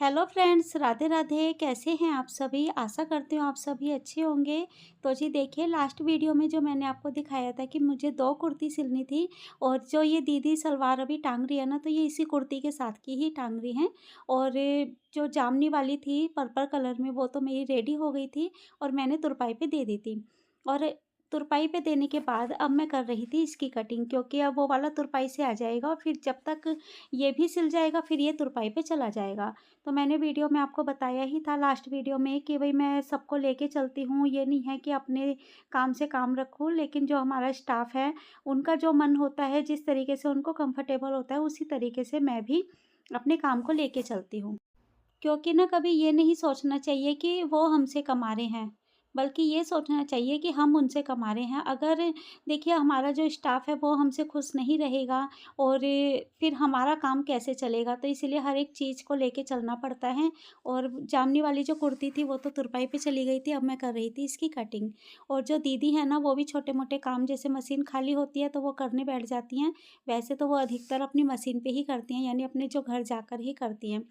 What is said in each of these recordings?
Hello friends, Radhe Radhe. कैसे हैं आप सभी? आशा करती हूँ आप सभी अच्छे होंगे। तो जी देखिए, लास्ट वीडियो में जो मैंने आपको दिखाया था कि मुझे 2 कुर्ती सिलनी थी और जो ये दीदी सलवार अभी टांग रही है ना, तो ये इसी कुर्ती के साथ की ही टांग रही हैं। और जो जामनी वाली थी पर्पल कलर में, वो तो मेरी रेडी हो गई थी और मैंने तुरपाई पे दे दी थी। और तुरपाई पे देने के बाद अब मैं कर रही थी इसकी कटिंग, क्योंकि अब वो वाला तुरपाई से आ जाएगा और फिर जब तक ये भी सिल जाएगा फिर ये तुरपाई पे चला जाएगा। तो मैंने वीडियो में आपको बताया ही था लास्ट वीडियो में कि भई मैं सबको लेके चलती हूँ, ये नहीं है कि अपने काम से काम रखूँ, लेकिन जो हमारा स्टाफ है, उनका जो मन होता है, जिस तरीके से उनको कंफर्टेबल होता है, उसी तरीके से मैं भी अपने काम को लेके चलती हूँ। क्योंकि ना कभी ये नहीं सोचना चाहिए कि वो हमसे कमा रहे हैं, बल्कि ये सोचना चाहिए कि हम उनसे कमा रहे हैं। अगर देखिए हमारा जो स्टाफ है वो हमसे खुश नहीं रहेगा और फिर हमारा काम कैसे चलेगा? तो इसीलिए हर एक चीज़ को लेके चलना पड़ता है। और जामनी वाली जो कुर्ती थी वो तो तुरपाई पे चली गई थी, अब मैं कर रही थी इसकी कटिंग। और जो दीदी है ना, वो भी छोटे-मोटे काम जैसे मशीन खाली होती है तो वो करने बैठ जाती हैं। वैसे तो वो अधिकतर अपनी मशीन पे ही करती हैं, यानी अपने जो घर जाकर ही करती हैं।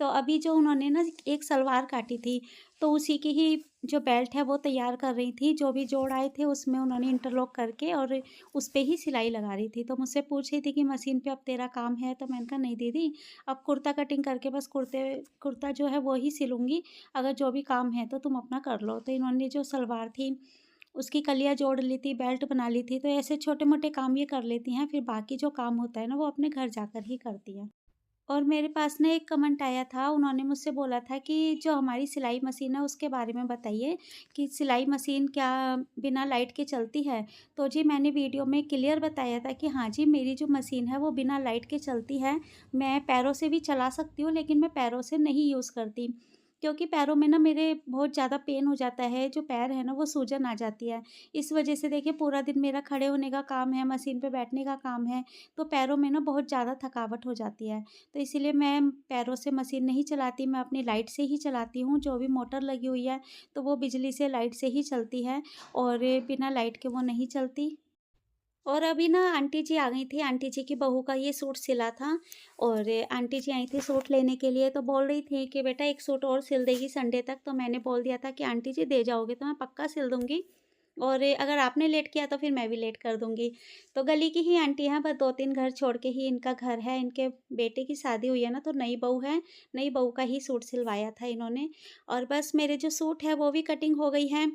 तो अभी जो उन्होंने ना एक सलवार काटी थी, तो उसी की ही जो बेल्ट है वो तैयार कर रही थी। जो भी जोड़ आए थे उसमें उन्होंने इंटरलॉक करके और उस पे ही सिलाई लगा रही थी। तो मुझसे पूछ रही थी कि मशीन पे अब तेरा काम है? तो मैंने कहा नहीं दीदी, अब कुर्ता कटिंग करके बस कुर्ता जो है वो ही सिलूँगी, अगर जो भी काम है तो तुम अपना कर लो। तो इन्होंने जो सलवार थी उसकी कलियाँ जोड़ ली थी, बेल्ट बना ली थी, तो ऐसे छोटे-मोटे काम ये कर लेती हैं, फिर बाकी जो काम होता है ना वो अपने घर जाकर ही करती हैं। और मेरे पास ना एक कमेंट आया था, उन्होंने मुझसे बोला था कि जो हमारी सिलाई मशीन है उसके बारे में बताइए कि सिलाई मशीन क्या बिना लाइट के चलती है? तो जी मैंने वीडियो में क्लियर बताया था कि हाँ जी, मेरी जो मशीन है वो बिना लाइट के चलती है। मैं पैरों से भी चला सकती हूँ, लेकिन मैं पैरों से नहीं यूज़ करती। क्योंकि पैरों में ना मेरे बहुत ज़्यादा पेन हो जाता है, जो पैर है ना वो सूजन आ जाती है। इस वजह से देखिए पूरा दिन मेरा खड़े होने का काम है, मशीन पे बैठने का काम है, तो पैरों में ना बहुत ज़्यादा थकावट हो जाती है। तो इसीलिए मैं पैरों से मशीन नहीं चलाती, मैं अपनी लाइट से ही चलाती हूँ। जो भी मोटर लगी हुई है, तो वो बिजली से लाइट से ही चलती है और बिना लाइट के वो नहीं चलती। और अभी ना आंटी जी आ गई थी, आंटी जी की बहू का ये सूट सिला था और आंटी जी आई थी सूट लेने के लिए, तो बोल रही थी कि बेटा एक सूट और सिल देगी संडे तक। तो मैंने बोल दिया था कि आंटी जी दे जाओगे तो मैं पक्का सिल दूँगी और अगर आपने लेट किया तो फिर मैं भी लेट कर दूँगी। तो गली की ही आंटी हैं, बस 2-3 घर छोड़ के ही इनका घर है। इनके बेटे की शादी हुई है ना, तो नई बहू है, नई बहू का ही सूट सिलवाया था इन्होंने। और बस मेरे जो सूट है वो भी कटिंग हो गई है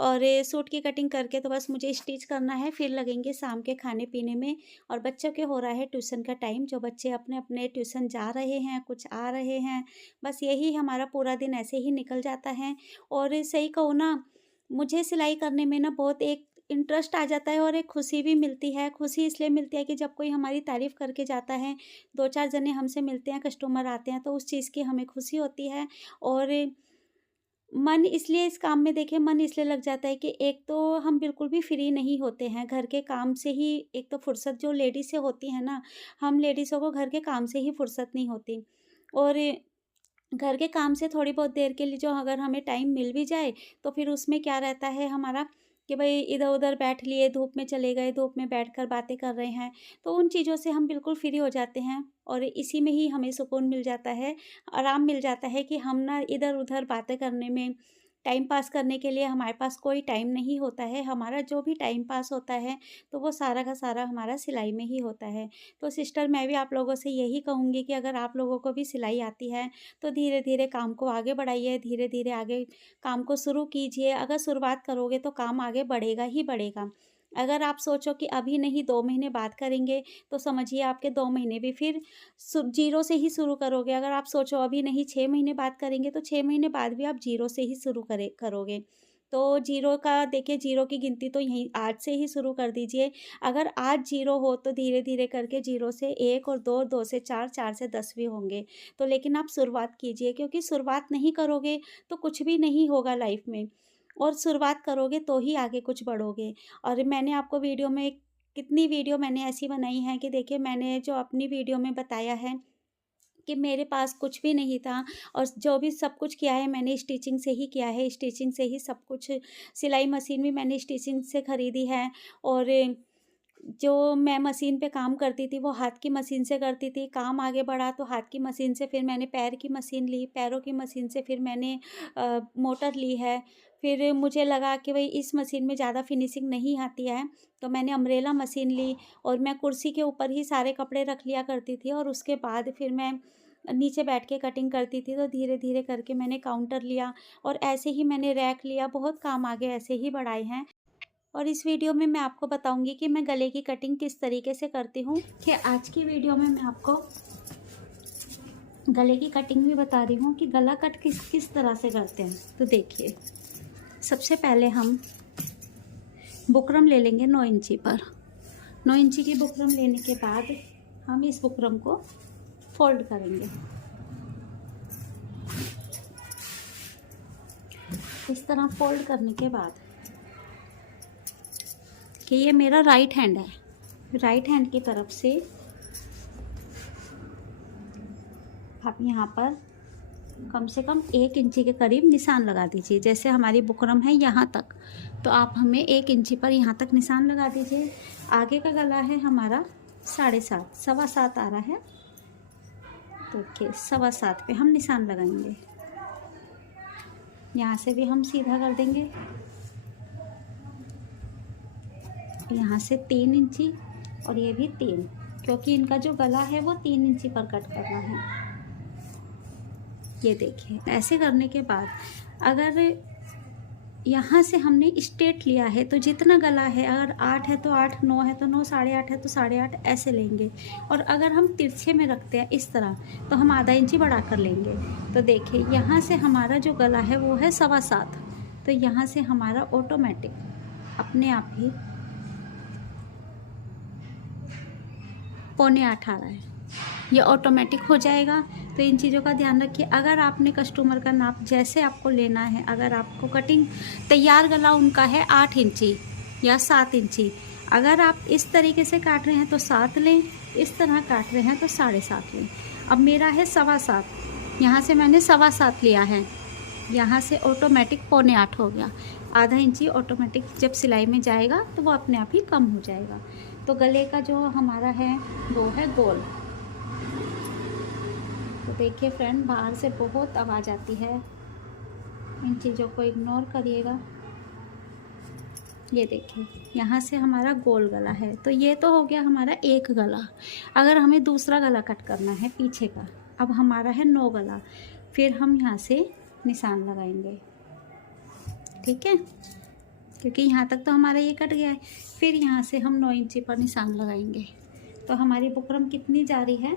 और सूट की कटिंग करके तो बस मुझे स्टिच करना है, फिर लगेंगे शाम के खाने-पीने में। और बच्चों के हो रहा है ट्यूशन का टाइम, जो बच्चे अपने-अपने ट्यूशन जा रहे हैं, कुछ आ रहे हैं। बस यही हमारा पूरा दिन ऐसे ही निकल जाता है। और सही कहूँ ना, मुझे सिलाई करने में ना बहुत एक इंटरेस्ट आ जाता है और एक खुशी भी मिलती है। खुशी इसलिए मिलती है कि जब कोई हमारी तारीफ़ करके जाता है, 2-4 जने हमसे मिलते हैं, कस्टमर आते हैं, तो उस चीज़ की हमें खुशी होती है। और मन इसलिए इस काम में देखिए मन इसलिए लग जाता है कि एक तो हम बिल्कुल भी फ्री नहीं होते हैं, घर के काम से ही एक तो फुर्सत जो लेडीज़ से होती है ना, हम लेडीज़ों को घर के काम से ही फुर्सत नहीं होती। और घर के काम से थोड़ी बहुत देर के लिए जो अगर हमें टाइम मिल भी जाए, तो फिर उसमें क्या रहता है हमारा कि भई इधर-उधर बैठ लिए, धूप में चले गए, धूप में बैठकर बातें कर रहे हैं, तो उन चीज़ों से हम बिल्कुल फ्री हो जाते हैं और इसी में ही हमें सुकून मिल जाता है, आराम मिल जाता है कि हम ना इधर-उधर बातें करने में, टाइम पास करने के लिए हमारे पास कोई टाइम नहीं होता है। हमारा जो भी टाइम पास होता है, तो वो सारा का सारा हमारा सिलाई में ही होता है। तो सिस्टर मैं भी आप लोगों से यही कहूँगी कि अगर आप लोगों को भी सिलाई आती है, तो धीरे-धीरे काम को आगे बढ़ाइए, धीरे-धीरे आगे काम को शुरू कीजिए। अगर शुरुआत करोगे तो काम आगे बढ़ेगा ही बढ़ेगा। अगर आप सोचो कि अभी नहीं 2 महीने बाद करेंगे, तो समझिए आपके 2 महीने भी फिर ज़ीरो से ही शुरू करोगे। अगर आप सोचो अभी नहीं 6 महीने बाद करेंगे, तो 6 महीने बाद भी आप ज़ीरो से ही शुरू करोगे। तो ज़ीरो का देखिए, ज़ीरो की गिनती तो यहीं आज से ही शुरू कर दीजिए। अगर आज ज़ीरो हो तो धीरे-धीरे करके ज़ीरो से 1 और 2, 2 से 4, 4 से 10 भी होंगे। तो लेकिन आप शुरुआत कीजिए, क्योंकि शुरुआत नहीं करोगे तो कुछ भी नहीं होगा लाइफ़ में और शुरुआत करोगे तो ही आगे कुछ बढ़ोगे। और मैंने आपको वीडियो में कितनी वीडियो मैंने ऐसी बनाई हैं कि देखिए मैंने जो अपनी वीडियो में बताया है कि मेरे पास कुछ भी नहीं था और जो भी सब कुछ किया है मैंने स्टिचिंग से ही किया है, स्टिचिंग से ही सब कुछ। सिलाई मशीन भी मैंने स्टिचिंग से खरीदी है और जो मैं मशीन पे काम करती थी वो हाथ की मशीन से करती थी। काम आगे बढ़ा तो हाथ की मशीन से फिर मैंने पैर की मशीन ली, पैरों की मशीन से फिर मैंने मोटर ली है। फिर मुझे लगा कि भई इस मशीन में ज़्यादा फिनिशिंग नहीं आती है, तो मैंने अम्ब्रेला मशीन ली और मैं कुर्सी के ऊपर ही सारे कपड़े रख लिया करती थी और उसके बाद फिर मैं नीचे बैठ के कटिंग करती थी। तो धीरे-धीरे करके मैंने काउंटर लिया और ऐसे ही मैंने रैक लिया, बहुत काम आगे ऐसे ही बढ़ाए हैं। और इस वीडियो में मैं आपको बताऊंगी कि मैं गले की कटिंग किस तरीके से करती हूँ। कि आज की वीडियो में मैं आपको गले की कटिंग भी बता रही हूँ कि गला कट किस किस तरह से करते हैं। तो देखिए, सबसे पहले हम बुकरम ले लेंगे 9 इंची पर। 9 इंची की बुकरम लेने के बाद हम इस बुकरम को फोल्ड करेंगे। इस तरह फोल्ड करने के बाद कि ये मेरा राइट हैंड है, राइट हैंड की तरफ से आप यहाँ पर कम से कम 1 इंची के करीब निशान लगा दीजिए। जैसे हमारी बुकरम है यहाँ तक, तो आप हमें 1 इंची पर यहाँ तक निशान लगा दीजिए। आगे का गला है हमारा 7.5, 7.25 आ रहा है, तो देखिए 7.25 पे हम निशान लगाएंगे। यहाँ से भी हम सीधा कर देंगे, यहाँ से 3 इंची और ये भी 3, क्योंकि इनका जो गला है वो 3 इंची पर कट करना है। ये देखिए, ऐसे करने के बाद अगर यहाँ से हमने स्ट्रेट लिया है तो जितना गला है, अगर 8 है तो 8, 9 है तो 9, 8.5 है तो 8.5, ऐसे लेंगे। और अगर हम तिरछे में रखते हैं इस तरह, तो हम आधा इंची बढ़ा कर लेंगे। तो देखिए, यहाँ से हमारा जो गला है वो है 7.25, तो यहाँ से हमारा ऑटोमेटिक अपने आप ही 7.25 आ रहा है, ये ऑटोमेटिक हो जाएगा। तो इन चीज़ों का ध्यान रखिए। अगर आपने कस्टमर का नाप जैसे आपको लेना है, अगर आपको कटिंग तैयार गला उनका है 8 इंची या 7 इंची, अगर आप इस तरीके से काट रहे हैं तो 7 लें, इस तरह काट रहे हैं तो 7.5 लें। अब मेरा है 7.25, यहाँ से मैंने 7.25 लिया है, यहाँ से ऑटोमेटिक 7.25 हो गया। आधा इंची ऑटोमेटिक जब सिलाई में जाएगा तो वो अपने आप ही कम हो जाएगा। तो गले का जो हमारा है वो है गोल। तो देखिए फ्रेंड, बाहर से बहुत आवाज़ आती है, इन चीज़ों को इग्नोर करिएगा। ये देखिए, यहाँ से हमारा गोल गला है, तो ये तो हो गया हमारा एक गला। अगर हमें दूसरा गला कट करना है पीछे का, अब हमारा है 9 गला, फिर हम यहाँ से निशान लगाएंगे, ठीक है, क्योंकि यहाँ तक तो हमारा ये कट गया है। फिर यहाँ से हम 9 इंची पर निशान लगाएंगे। तो हमारी बुकरम कितनी जा रही है,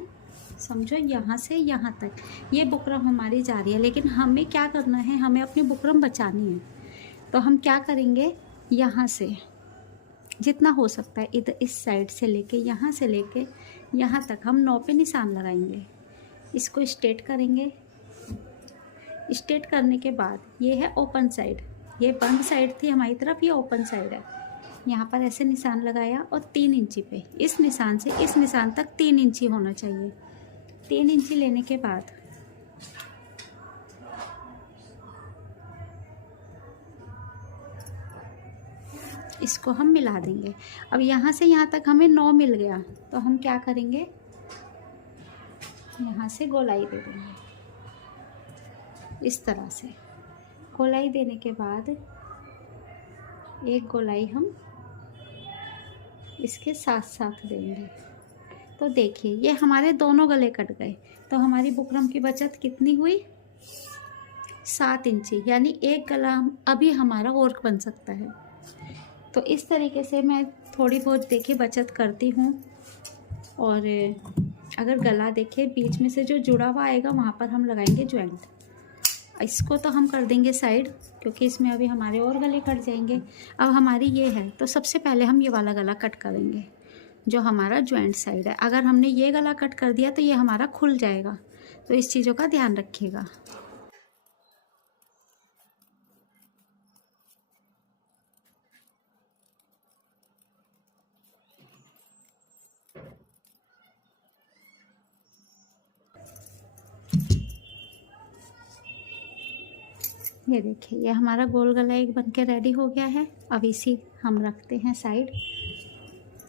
समझो यहाँ से यहाँ तक ये बुकरम हमारी जा रही है। लेकिन हमें क्या करना है, हमें अपनी बुकरम बचानी है। तो हम क्या करेंगे, यहाँ से जितना हो सकता है इधर इस साइड से लेके यहाँ से लेके यहाँ तक हम 9 पे निशान लगाएंगे। इसको स्ट्रेट करेंगे। स्ट्रेट करने के बाद ये है ओपन साइड, ये बंद साइड थी हमारी तरफ, ये ओपन साइड है। यहाँ पर ऐसे निशान लगाया और 3 इंची पे, इस निशान से इस निशान तक 3 इंची होना चाहिए। 3 इंची लेने के बाद इसको हम मिला देंगे। अब यहाँ से यहाँ तक हमें 9 मिल गया, तो हम क्या करेंगे, यहाँ से गोलाई दे देंगे। इस तरह से गोलाई देने के बाद एक गोलाई हम इसके साथ साथ देंगे। तो देखिए, ये हमारे दोनों गले कट गए। तो हमारी बुकरम की बचत कितनी हुई, 7 इंची, यानी एक गला अभी हमारा और बन सकता है। तो इस तरीके से मैं थोड़ी बहुत देखिए बचत करती हूँ। और अगर गला देखिए बीच में से जो जुड़ा हुआ आएगा वहाँ पर हम लगाएंगे जॉइंट। इसको तो हम कर देंगे साइड, क्योंकि इसमें अभी हमारे और गले कट जाएंगे। अब हमारी ये है, तो सबसे पहले हम ये वाला गला कट करेंगे जो हमारा जॉइंट साइड है। अगर हमने ये गला कट कर दिया तो ये हमारा खुल जाएगा, तो इस चीज़ों का ध्यान रखिएगा। ये देखिए, ये हमारा गोल गला एक बनके रेडी हो गया है। अब इसी हम रखते हैं साइड।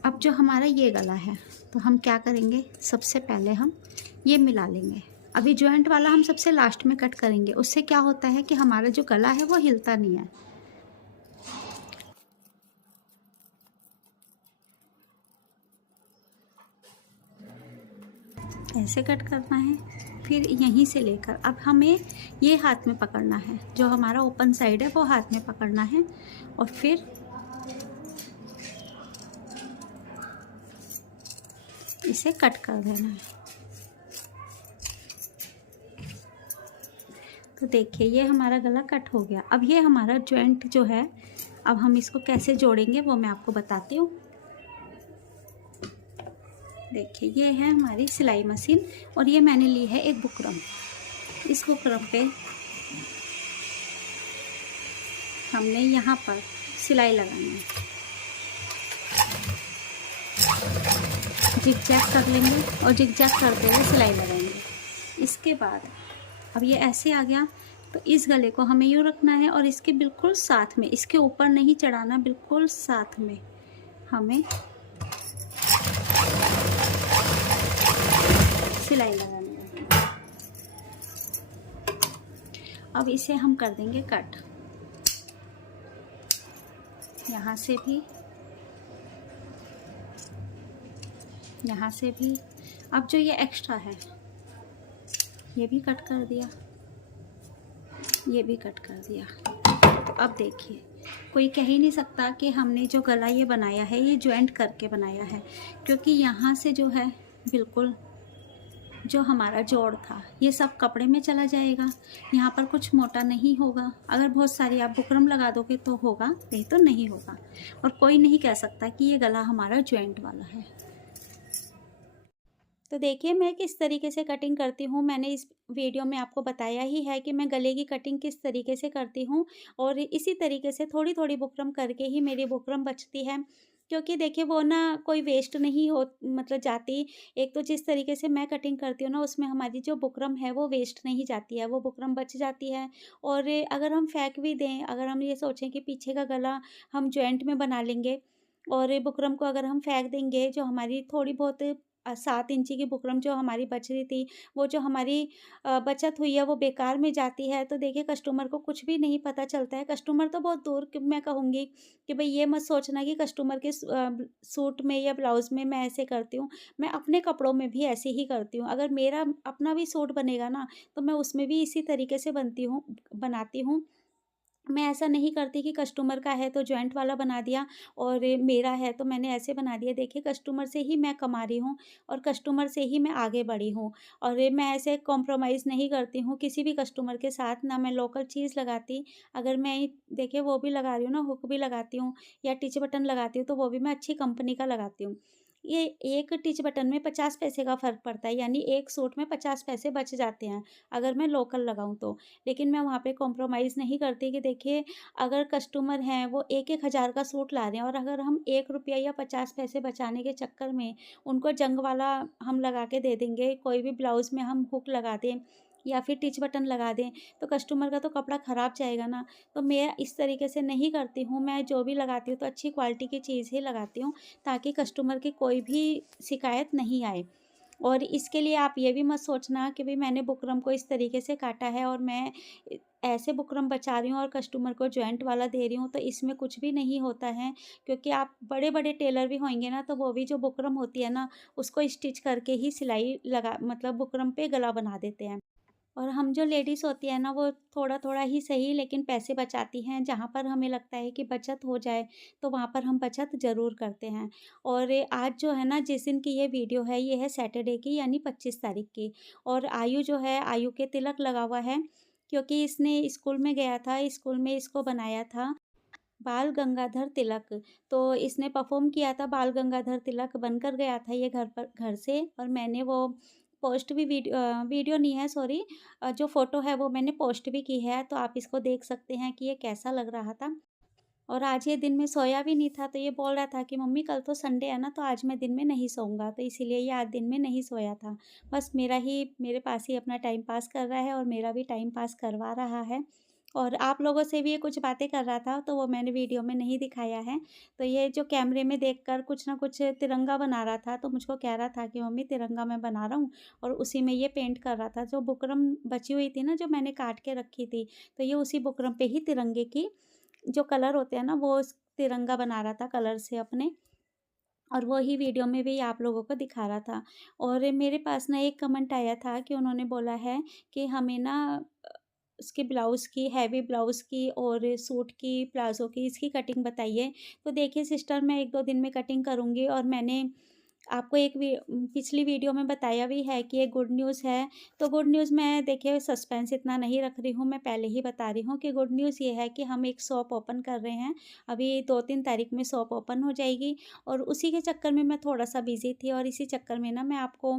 अब जो हमारा ये गला है, तो हम क्या करेंगे, सबसे पहले हम ये मिला लेंगे। अभी जॉइंट वाला हम सबसे लास्ट में कट करेंगे, उससे क्या होता है कि हमारा जो गला है वो हिलता नहीं है। ऐसे कट करना है, फिर यहीं से लेकर अब हमें ये हाथ में पकड़ना है, जो हमारा ओपन साइड है वो हाथ में पकड़ना है, और फिर इसे कट कर देना है। तो देखिए ये हमारा गला कट हो गया। अब ये हमारा जॉइंट जो है, अब हम इसको कैसे जोड़ेंगे वो मैं आपको बताती हूँ। देखिए ये है हमारी सिलाई मशीन, और ये मैंने ली है एक बुकरम। इस बुकरम पे हमने यहाँ पर सिलाई लगानी है, जिग-जैग कर लेंगे और जिग-जैग करते हुए सिलाई लगाएंगे। इसके बाद अब ये ऐसे आ गया, तो इस गले को हमें यूँ रखना है और इसके बिल्कुल साथ में, इसके ऊपर नहीं चढ़ाना, बिल्कुल साथ में हमें सिलाई लगानी है। अब इसे हम कर देंगे कट, यहाँ से भी, यहाँ से भी। अब जो ये एक्स्ट्रा है ये भी कट कर दिया, ये भी कट कर दिया। तो अब देखिए कोई कह ही नहीं सकता कि हमने जो गला ये बनाया है ये जॉइंट करके बनाया है, क्योंकि यहाँ से जो है बिल्कुल जो हमारा जोड़ था ये सब कपड़े में चला जाएगा, यहाँ पर कुछ मोटा नहीं होगा। अगर बहुत सारी आप बुकरम लगा दोगे तो होगा, नहीं तो नहीं होगा, और कोई नहीं कह सकता कि ये गला हमारा जॉइंट वाला है। तो देखिए मैं किस तरीके से कटिंग करती हूँ, मैंने इस वीडियो में आपको बताया ही है कि मैं गले की कटिंग किस तरीके से करती हूँ, और इसी तरीके से थोड़ी थोड़ी बुकरम करके ही मेरी बुकरम बचती है, क्योंकि देखिए वो ना कोई वेस्ट नहीं हो मतलब जाती। एक तो जिस तरीके से मैं कटिंग करती हूँ ना, उसमें हमारी जो बुकरम है वो वेस्ट नहीं जाती है, वो बुकरम बच जाती है। और अगर हम फेंक भी दें, अगर हम ये सोचें कि पीछे का गला हम जॉइंट में बना लेंगे और बुकरम को अगर हम फेंक देंगे, जो हमारी थोड़ी बहुत 7 इंची की बुकरम जो हमारी बच रही थी, वो जो हमारी बचत हुई है वो बेकार में जाती है, तो देखिए कस्टमर को कुछ भी नहीं पता चलता है। कस्टमर तो बहुत दूर की मैं कहूँगी कि भई ये मत सोचना कि कस्टमर के सूट में या ब्लाउज़ में मैं ऐसे करती हूँ, मैं अपने कपड़ों में भी ऐसे ही करती हूँ। अगर मेरा अपना भी सूट बनेगा ना, तो मैं उसमें भी इसी तरीके से बनाती हूँ। मैं ऐसा नहीं करती कि कस्टमर का है तो जॉइंट वाला बना दिया और मेरा है तो मैंने ऐसे बना दिया। देखिए कस्टमर से ही मैं कमा रही हूँ और कस्टमर से ही मैं आगे बढ़ी हूँ, और मैं ऐसे कॉम्प्रोमाइज़ नहीं करती हूँ किसी भी कस्टमर के साथ, ना मैं लोकल चीज़ लगाती। अगर मैं देखिए वो भी लगा रही हूँ ना, हुक भी लगाती हूँ या टिच बटन लगाती हूँ, तो वो भी मैं अच्छी कंपनी का लगाती हूँ। ये एक टिच बटन में 50 पैसे का फ़र्क पड़ता है, यानी एक सूट में 50 पैसे बच जाते हैं अगर मैं लोकल लगाऊँ तो। लेकिन मैं वहाँ पे कॉम्प्रोमाइज़ नहीं करती कि देखिए अगर कस्टमर हैं वो 1-1 हज़ार का सूट ला रहे हैं और अगर हम ₹1 या 50 पैसे बचाने के चक्कर में उनको जंग वाला हम लगा के दे देंगे, कोई भी ब्लाउज़ में हम हुक लगा दें या फिर टिच बटन लगा दें, तो कस्टमर का तो कपड़ा ख़राब जाएगा ना। तो मैं इस तरीके से नहीं करती हूँ, मैं जो भी लगाती हूँ तो अच्छी क्वालिटी की चीज़ ही लगाती हूँ, ताकि कस्टमर की कोई भी शिकायत नहीं आए। और इसके लिए आप ये भी मत सोचना कि भई मैंने बुकरम को इस तरीके से काटा है और मैं ऐसे बुकरम बचा रही हूँ और कस्टमर को जॉइंट वाला दे रही हूँ, तो इसमें कुछ भी नहीं होता है। क्योंकि आप बड़े-बड़े टेलर भी होंगे ना, तो वो भी जो बुकरम होती है ना, उसको स्टिच करके ही सिलाई लगा मतलब बुकरम पे गला बना देते हैं। और हम जो लेडीज़ होती है ना, वो थोड़ा-थोड़ा ही सही लेकिन पैसे बचाती हैं, जहाँ पर हमें लगता है कि बचत हो जाए, तो वहाँ पर हम बचत ज़रूर करते हैं। और आज जो है ना, जिस दिन की ये वीडियो है, ये है सैटरडे की यानी 25 तारीख की, और आयु जो है, आयु के तिलक लगा हुआ है, क्योंकि इसने स्कूल में गया था, स्कूल में इसको बनाया था बाल गंगाधर तिलक। तो इसने परफ़ॉर्म किया था, बाल गंगाधर तिलक बनकर गया था ये घर से, और मैंने वो पोस्ट भी वीडियो नहीं है सॉरी, जो फ़ोटो है वो मैंने पोस्ट भी की है, तो आप इसको देख सकते हैं कि ये कैसा लग रहा था। और आज ये दिन में सोया भी नहीं था, तो ये बोल रहा था कि मम्मी कल तो संडे है ना, तो आज मैं दिन में नहीं सोऊँगा, तो इसीलिए ये आज दिन में नहीं सोया था। बस मेरे पास ही अपना टाइम पास कर रहा है और मेरा भी टाइम पास करवा रहा है। और आप लोगों से भी ये कुछ बातें कर रहा था, तो वो मैंने वीडियो में नहीं दिखाया है। तो ये जो कैमरे में देखकर कुछ ना कुछ तिरंगा बना रहा था, तो मुझको कह रहा था कि मम्मी तिरंगा मैं बना रहा हूँ, और उसी में ये पेंट कर रहा था। जो बुकरम बची हुई थी ना, जो मैंने काट के रखी थी, तो ये उसी बुकरम पे ही तिरंगे की जो कलर होते हैं ना, वो उस तिरंगा बना रहा था कलर से अपने। और वो ही वीडियो में भी आप लोगों को दिखा रहा था। और मेरे पास ना एक कमेंट आया था कि उन्होंने बोला है कि हमें ना उसके ब्लाउज़ की, हैवी ब्लाउज़ की और सूट की, प्लाज़ो की, इसकी कटिंग बताइए। तो देखिए सिस्टर, मैं 1-2 दिन में कटिंग करूँगी, और मैंने आपको पिछली वीडियो में बताया भी है कि ये गुड न्यूज़ है। तो गुड न्यूज़ मैं देखिए सस्पेंस इतना नहीं रख रही हूँ, मैं पहले ही बता रही हूँ कि गुड न्यूज़ ये है कि हम एक शॉप ओपन कर रहे हैं। अभी 2-3 तारीख में शॉप ओपन हो जाएगी, और उसी के चक्कर में मैं थोड़ा-सा बिज़ी थी, और इसी चक्कर में ना मैं आपको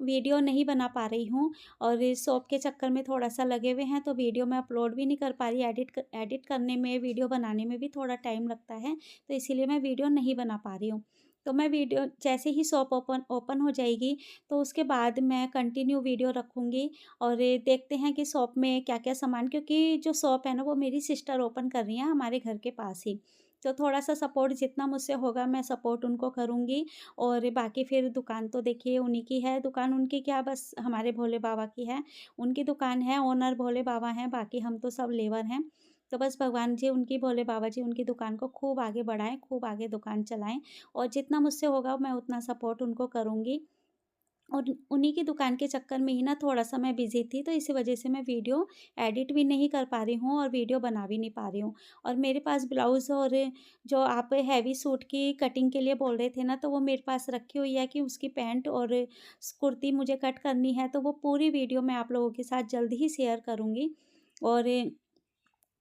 वीडियो नहीं बना पा रही हूँ, और इस शॉप के चक्कर में थोड़ा-सा लगे हुए हैं, तो वीडियो मैं अपलोड भी नहीं कर पा रही। एडिट करने में, वीडियो बनाने में भी थोड़ा टाइम लगता है, तो इसीलिए मैं वीडियो नहीं बना पा रही हूँ। तो मैं वीडियो जैसे ही शॉप ओपन ओपन हो जाएगी, तो उसके बाद मैं कंटिन्यू वीडियो रखूँगी, और ये देखते हैं कि शॉप में क्या-क्या सामान, क्योंकि जो शॉप है ना, वो मेरी सिस्टर ओपन कर रही हैं हमारे घर के पास ही। तो थोड़ा-सा सपोर्ट जितना मुझसे होगा मैं सपोर्ट उनको करूँगी, और बाकी फिर दुकान तो देखिए उन्हीं की है, दुकान उनकी क्या, बस हमारे भोले बाबा की है। उनकी दुकान है, ओनर भोले बाबा हैं, बाकी हम तो सब लेबर हैं। तो बस भगवान जी उनकी, भोले बाबा जी उनकी दुकान को खूब आगे बढ़ाएँ, खूब आगे दुकान चलाएँ, और जितना मुझसे होगा मैं उतना सपोर्ट उनको करूँगी। और उन्हीं की दुकान के चक्कर में ही ना थोड़ा-सा मैं बिज़ी थी, तो इसी वजह से मैं वीडियो एडिट भी नहीं कर पा रही हूँ, और वीडियो बना भी नहीं पा रही हूँ। और मेरे पास ब्लाउज़, और जो आप हैवी सूट की कटिंग के लिए बोल रहे थे ना, तो वो मेरे पास रखी हुई है कि उसकी पैंट और कुर्ती मुझे कट करनी है, तो वो पूरी वीडियो मैं आप लोगों के साथ जल्द ही शेयर करूँगी। और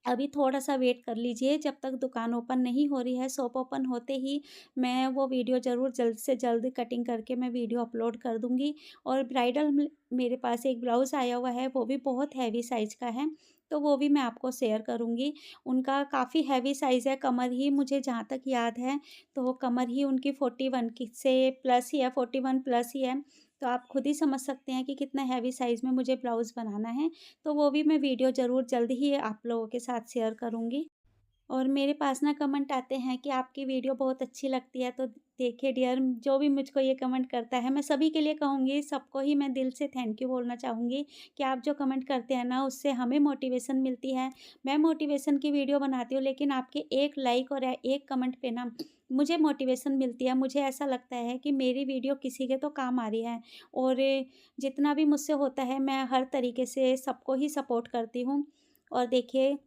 अभी थोड़ा-सा वेट कर लीजिए, जब तक दुकान ओपन नहीं हो रही है, शॉप ओपन होते ही मैं वो वीडियो ज़रूर जल्द से जल्द कटिंग करके मैं वीडियो अपलोड कर दूँगी। और ब्राइडल में मेरे पास एक ब्लाउज़ आया हुआ है, वो भी बहुत हैवी साइज़ का है, तो वो भी मैं आपको शेयर करूँगी। उनका काफ़ी हैवी साइज़ है, कमर ही मुझे जहाँ तक याद है, तो वो कमर ही उनकी 41 की से प्लस ही है, 41 प्लस ही है। तो आप खुद ही समझ सकते हैं कि कितना हैवी साइज़ में मुझे ब्लाउज़ बनाना है। तो वो भी मैं वीडियो ज़रूर जल्द ही आप लोगों के साथ शेयर करूँगी। और मेरे पास ना कमेंट आते हैं कि आपकी वीडियो बहुत अच्छी लगती है, तो देखिए डियर, जो भी मुझको ये कमेंट करता है, मैं सभी के लिए कहूँगी, सबको ही मैं दिल से थैंक यू बोलना चाहूँगी कि आप जो कमेंट करते हैं ना, उससे हमें मोटिवेशन मिलती है। मैं मोटिवेशन की वीडियो बनाती हूँ, लेकिन आपके एक लाइक और एक कमेंट पे ना मुझे मोटिवेशन मिलती है। मुझे ऐसा लगता है कि मेरी वीडियो किसी के तो काम आ रही है, और जितना भी मुझसे होता है, मैं हर तरीके से सबको ही सपोर्ट करती हूँ। और देखिए,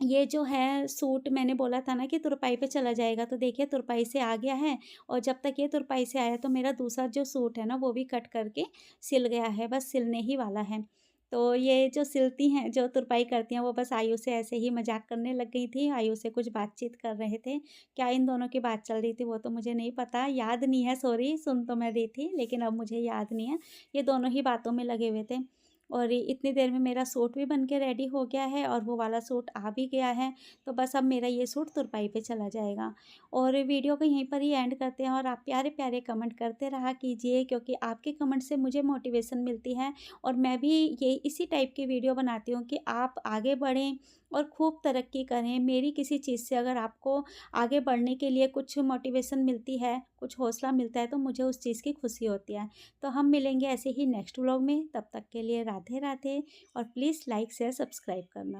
ये जो है सूट मैंने बोला था ना कि तुरपाई पे चला जाएगा, तो देखिए तुरपाई से आ गया है, और जब तक ये तुरपाई से आया, तो मेरा दूसरा जो सूट है ना, वो भी कट करके सिल गया है, बस सिलने ही वाला है। तो ये जो सिलती हैं, जो तुरपाई करती हैं, वो बस आयु से ऐसे ही मज़ाक करने लग गई थी, आयु से कुछ बातचीत कर रहे थे। क्या इन दोनों की बात चल रही थी वो तो मुझे नहीं पता, याद नहीं है, सॉरी, सुन तो मैं रही थी, लेकिन अब मुझे याद नहीं है। ये दोनों ही बातों में लगे हुए थे। और इतनी देर में मेरा सूट भी बन के रेडी हो गया है, और वो वाला सूट आ भी गया है, तो बस अब मेरा ये सूट तुरपाई पे चला जाएगा। और वीडियो को यहीं पर ही एंड करते हैं, और आप प्यारे-प्यारे कमेंट करते रहा कीजिए, क्योंकि आपके कमेंट से मुझे मोटिवेशन मिलती है, और मैं भी ये इसी टाइप की वीडियो बनाती हूँ कि आप आगे बढ़ें और खूब तरक्की करें। मेरी किसी चीज़ से अगर आपको आगे बढ़ने के लिए कुछ मोटिवेशन मिलती है, कुछ हौसला मिलता है, तो मुझे उस चीज़ की खुशी होती है। तो हम मिलेंगे ऐसे ही नेक्स्ट व्लॉग में, तब तक के लिए राधे राधे, और प्लीज़ लाइक शेयर सब्सक्राइब करना।